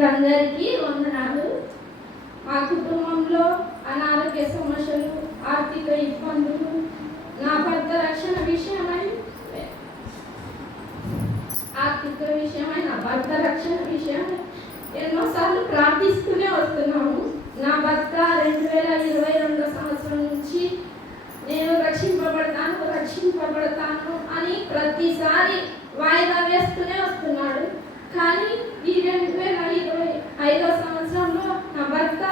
మీకందరికీ వందనాలు. మా కుటుంబంలో అనారోగ్య సమస్యలు, ఆర్థిక ఇబ్బందులు, నా భర్త రక్షణ విషయమై నా భర్త రక్షణ విషయమై ఎన్నోసార్లు ప్రార్థిస్తూనే వస్తున్నాము. నా భర్త 2022 సంవత్సరం నుంచి నేను రక్షింపబడతాను అని ప్రతిసారి వాయిదా వేస్తూనే వస్తున్నాడు. కానీ ఈ 2025 సంవత్సరంలో నా భర్త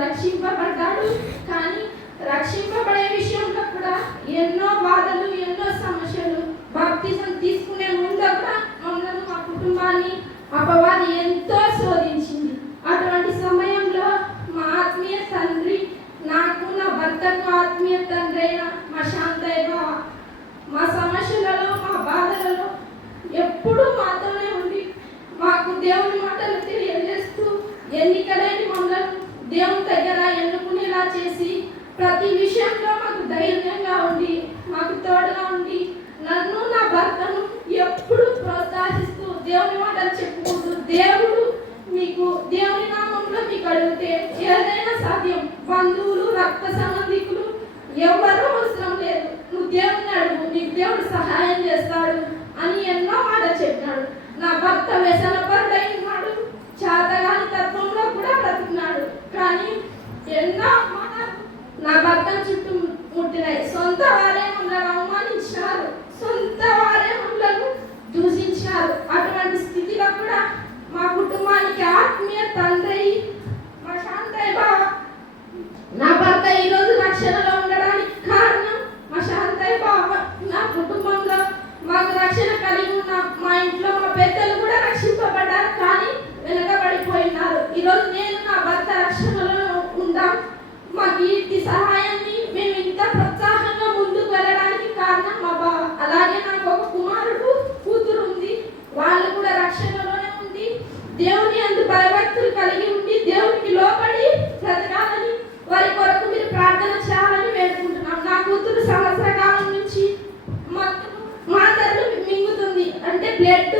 రక్షింపబడ్డాడు. కానీ రక్షింపబడే విషయంలో కూడా ఎన్నో బాధలు, ఎన్నో సమస్యలు. బాప్తిజం తీసుకునే ముందు కూడా మమ్మల్ని, మా కుటుంబాన్ని అపవాది ఎంతో శోధించింది. అటువంటి సమయంలో మా ఆత్మీయ తండ్రి, నాకు నా భర్తకు ఆత్మీయ తండ్రి అయిన మా శాంతయ్య మా సమస్యలలో, మా బాధలలో ఎప్పుడూ మాతోనే ఉండి మాకు దేవుని మాటలు తెలియజేస్తూ ఎన్నికలేని మమ్మల్ని దేవుని దగ్గర ఎన్నుకునేలా చేసి ప్రతి విషయంలో మాకు ధైర్యంగా ఉండి, మాకు తోడుగా ఉండి, నన్ను నా భర్తను ఎప్పుడు ప్రోత్సహిస్తూ దేవుని మాటలు చెప్పుకుంటూ, దేవుని నామంలో మీకు అడిగితే ఏదైనా సాధ్యం, బంధువులు, రక్త సంబంధికులు ఎవరూ అవసరం లేదు, నువ్వు దేవుని అడుగు, నీకు దేవుడు సహాయం చేస్తాడు అని ఎన్నో మాటలు చెప్పినాడు. నా భర్త వ్యసనపరుడైనాడు, చేతగాని తత్వంలో కూడా బ్రతికినాడు. కానీ ఎన్నో మాటలు నా భర్త చుట్టూ ముట్టినాయి. సొంత వారే మమ్మల్ని అవమానించారు, సొంత వారే మమ్మల్ని దూషించారు. అటువంటి స్థితిలో కూడా మా కుటుంబానికి ఆత్మీయ తండ్రి మా శాంతయ్య బావ, నా భర్త ఈరోజు రక్షణలో ఉండడానికి కారణం మా శాంతయ్య బావ. నా కుటుంబంలో మాకు రక్షణ కలిగి ఉన్న మా ఇంట్లో మా పెద్దలు కూడా రక్షింపబడ్డారు, కానీ వెనకబడిపోయినారు. ఈరోజు నేను నా భర్త రక్షణలో ఉందాం, మాకు ఈ సహాయాన్ని మేము ఇంత ప్రోత్సాహంగా ముందుకు వెళ్ళడానికి కారణం మా బావ. అలాగే నాకు ఒక కుమారుడు, కూతురు ఉంది. వాళ్ళు కూడా రక్షణలోనే ఉంది, దేవుని అందు భయభక్తులు కలిగి ఉండి దేవునికి లోబడి బ్రతకాలని, వారి కొరకు మీరు ప్రార్థన చేయాలని వేడుకుంటున్నాం. నా కూతురు సంవత్సర కాలం నుంచి మాటలు మింగుతుంది, అంటే బ్లడ్